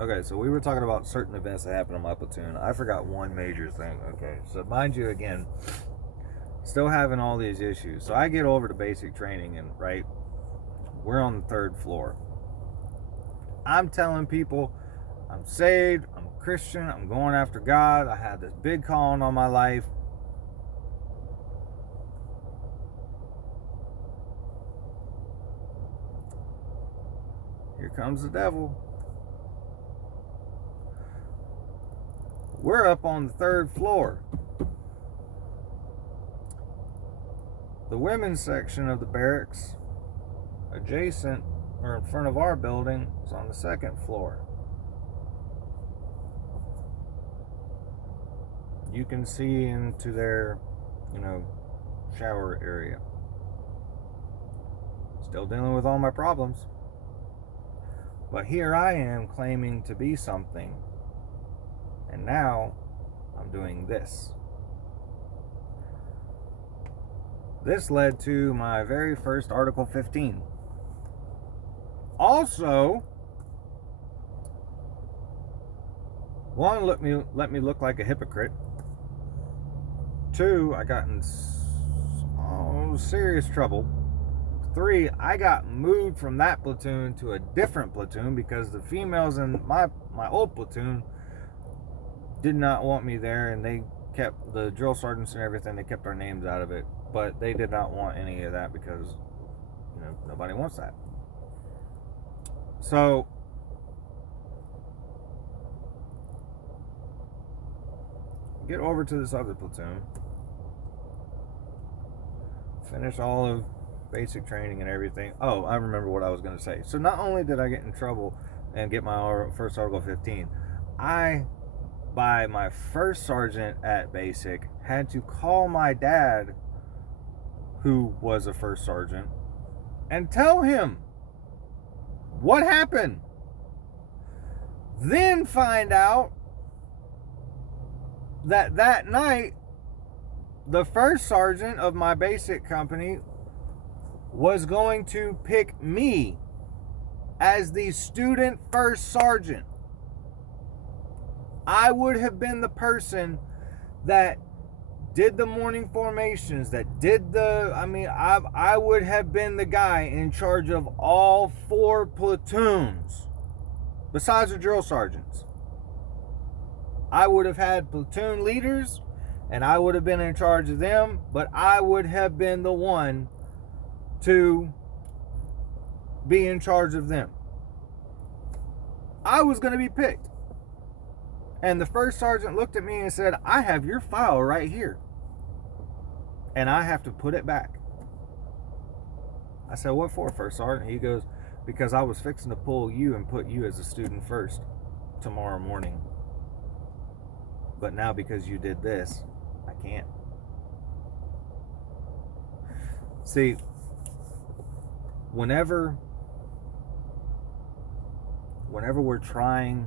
Okay, so we were talking about certain events that happened in my platoon. I forgot one major thing. Okay, so mind you, again, still having all these issues. So I get over to basic training, and right, we're on the 3rd floor. I'm telling people I'm saved, I'm a Christian, I'm going after God, I had this big calling on my life. Here comes the devil. We're up on the 3rd floor. The women's section of the barracks, adjacent or in front of our building, is on the 2nd floor. You can see into their, shower area. Still dealing with all my problems. But here I am claiming to be something. And now I'm doing this. This led to my very first Article 15. Also, one, let me look like a hypocrite. 2, I got in serious trouble. 3, I got moved from that platoon to a different platoon because the females in my old platoon did not want me there, and they kept the drill sergeants and everything. They kept our names out of it, but they did not want any of that because nobody wants that. So get over to this other platoon, finish all of basic training and everything. Oh, I remember what I was going to say. So not only did I get in trouble and get my first Article 15, I, by my first sergeant at basic, had to call my dad, who was a first sergeant, and tell him what happened. Then find out that night, the first sergeant of my basic company was going to pick me as the student first sergeant. I would have been the person that did the morning formations, that did I would have been the guy in charge of all 4 platoons, besides the drill sergeants. I would have had platoon leaders, and I would have been in charge of them, but I would have been the one to be in charge of them. I was going to be picked. And the first sergeant looked at me and said, I have your file right here, and I have to put it back. I said, what for, first sergeant? He goes, because I was fixing to pull you and put you as a student first tomorrow morning. But now because you did this, I can't. See, whenever we're trying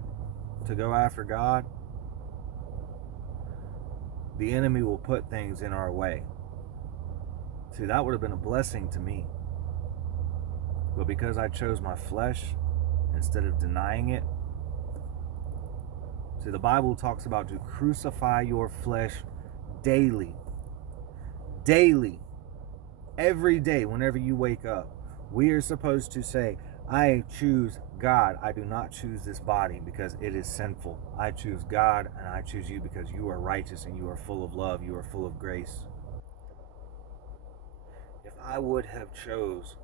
to go after God, the enemy will put things in our way. See, that would have been a blessing to me. But because I chose my flesh instead of denying it, see, the Bible talks about to crucify your flesh daily. Daily. Every day, whenever you wake up, we are supposed to say, I choose God. I do not choose this body because it is sinful. I choose God, and I choose you because you are righteous and you are full of love. You are full of grace. If I would have chose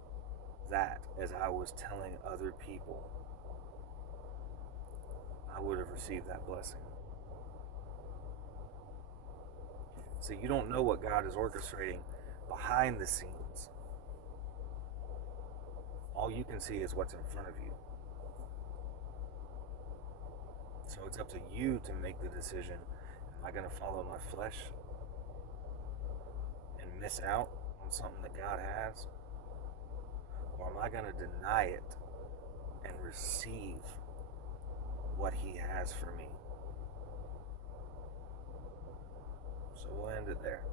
that as I was telling other people, I would have received that blessing. So you don't know what God is orchestrating behind the scenes. All you can see is what's in front of you. So it's up to you to make the decision. Am I going to follow my flesh and miss out on something that God has? Or am I going to deny it and receive what He has for me? So we'll end it there.